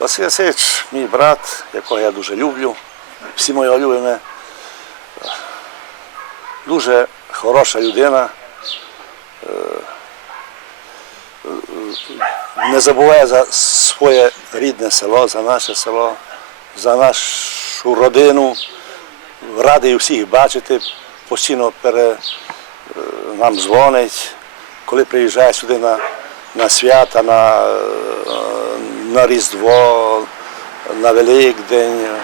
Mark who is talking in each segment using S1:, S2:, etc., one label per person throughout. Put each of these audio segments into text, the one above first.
S1: Василь Васильович, мій брат, якого я дуже люблю, всі мої любимо. Дуже хороша людина. Е, Не забуває за своє рідне село, за наше село, за нашу родину. Радий всіх бачити, постійно пере, е, нам дзвонить, коли приїжджає сюди на, на свята, на, е, на Різдво, на Великдень, е,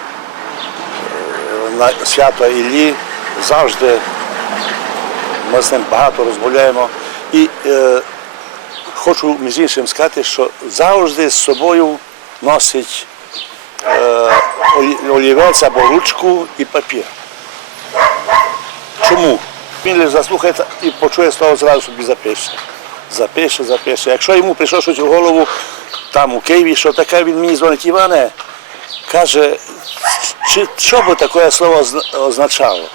S1: на свято Іллі, завжди ми з ним багато розмовляємо. І е, хочу між іншим сказати, що завжди з собою носить е, олівець або ручку і папір. Чому? Він лише заслухає і почує слово зразу собі запише. Запише, запише. Якщо йому прийшло щось у голову там у Києві, що таке, він мені дзвонить Іване, каже, чи, що би таке слово означало?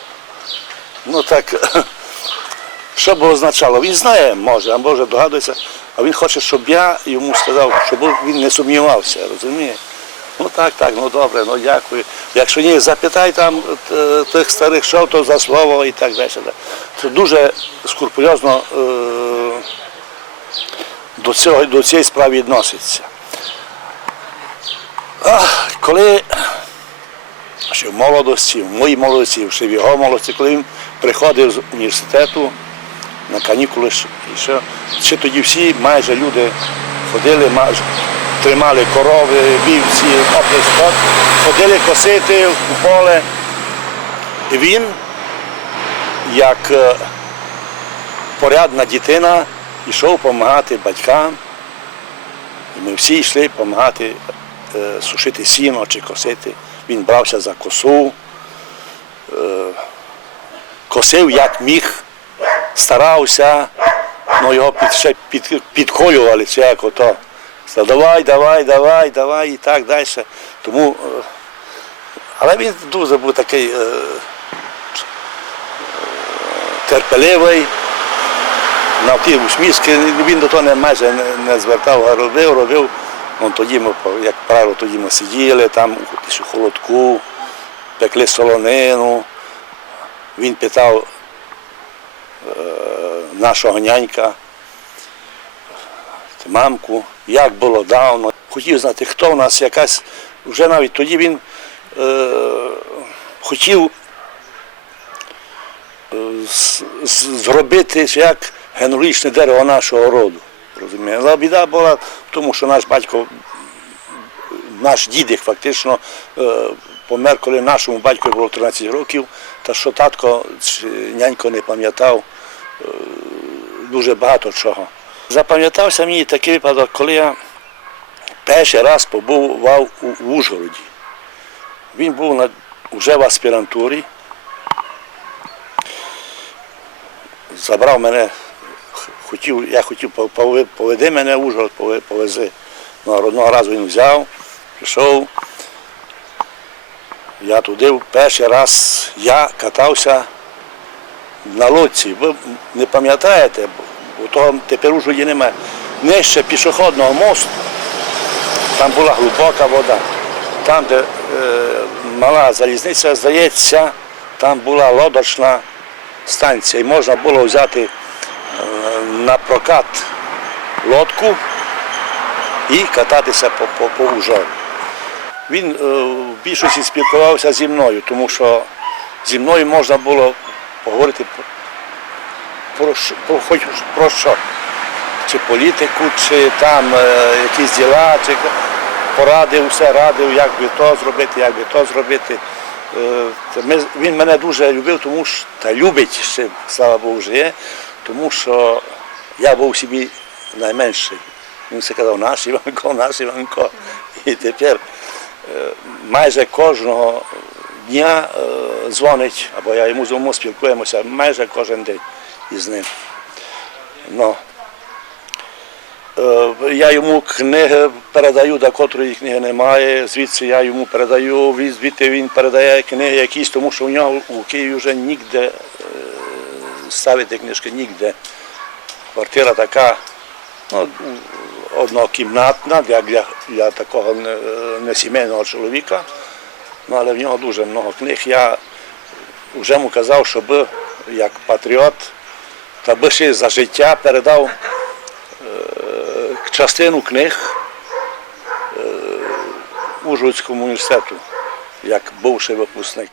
S1: Ну так, що би означало? Він знає, може, а може догадується, а він хоче, щоб я йому сказав, щоб він не сумнівався, розуміє? Ну так, так, ну добре, ну дякую. Якщо ні, запитай там е, тих старих, що то за слово і так далі. Це дуже скрупульозно е, до, цього, до цієї справи відноситься. Ах, коли ще в молодості, в моїй молодості, ще в його молодості, коли він приходив з університету на канікули, ще- ще, тоді всі майже люди ходили, майже, тримали корови, вівці, оплес ходили косити у поле. І він, як е, порядна дитина, йшов допомагати батькам. І ми всі йшли допомагати е, сушити сіно чи косити. Він брався за косу, е, косив як міг, старався, але його під, ще під, підколювали, це як ото. Давай, давай, давай, давай і так далі. Тому, е, але він дуже був такий е, терпеливий, на ті усмішки, він до того не, майже не звертав, а робив, робив. Ну, тоді ми, як правило, тоді ми сиділи там у холодку, пекли солонину. Він питав е, нашого нянька, мамку, як було давно. Хотів знати, хто в нас якась, вже навіть тоді він е, хотів е, з- з- зробити як генеалогічне дерево нашого роду. Розумієте? Але біда була в тому, що наш батько, наш дідик фактично е, помер, коли нашому батькові було 13 років, та що татко нянько не пам'ятав е, дуже багато чого. Запам'ятався мені такий випадок, коли я перший раз побував у, Ужгороді. Він був на, вже в аспірантурі. забрав мене, хотів, я хотів поведи мене в Ужгород, повези. Ну, одного разу він взяв, пішов. Я туди перший раз я катався на лодці. Ви не пам'ятаєте, бо того тепер її немає. Нижче пішохідного мосту, там була глибока вода. Там, де е, мала залізниця, здається, там була лодочна станція. І можна було взяти на прокат лодку і кататися по, по, по Ужгороду. Він е, в більшості спілкувався зі мною, тому що зі мною можна було поговорити про, про, хоч про що. Чи політику, чи там е, якісь діла, чи порадив, все радив, як би то зробити, як би то зробити. Е, він мене дуже любив, тому що та любить ще, слава Богу, жиє, тому що я був собі найменший. Він все казав, наш Іванко, наш Іванко. І тепер е, майже кожного дня е, дзвонить, або я йому дзвоню, спілкуємося майже кожен день із ним. Ну, Е, Я йому книги передаю, до котрої книги немає. Звідси я йому передаю, звідти він передає книги якісь, тому що у нього у Києві вже ніде ставити книжки, ніде. Квартира така, ну, однокімнатна для, для, для такого не- несімейного чоловіка. Ну, але в нього дуже багато книг. Я вже йому казав, щоб як патріот, та би ще за життя передав е, частину книг е, Ужгородському університету, як бувший випускник.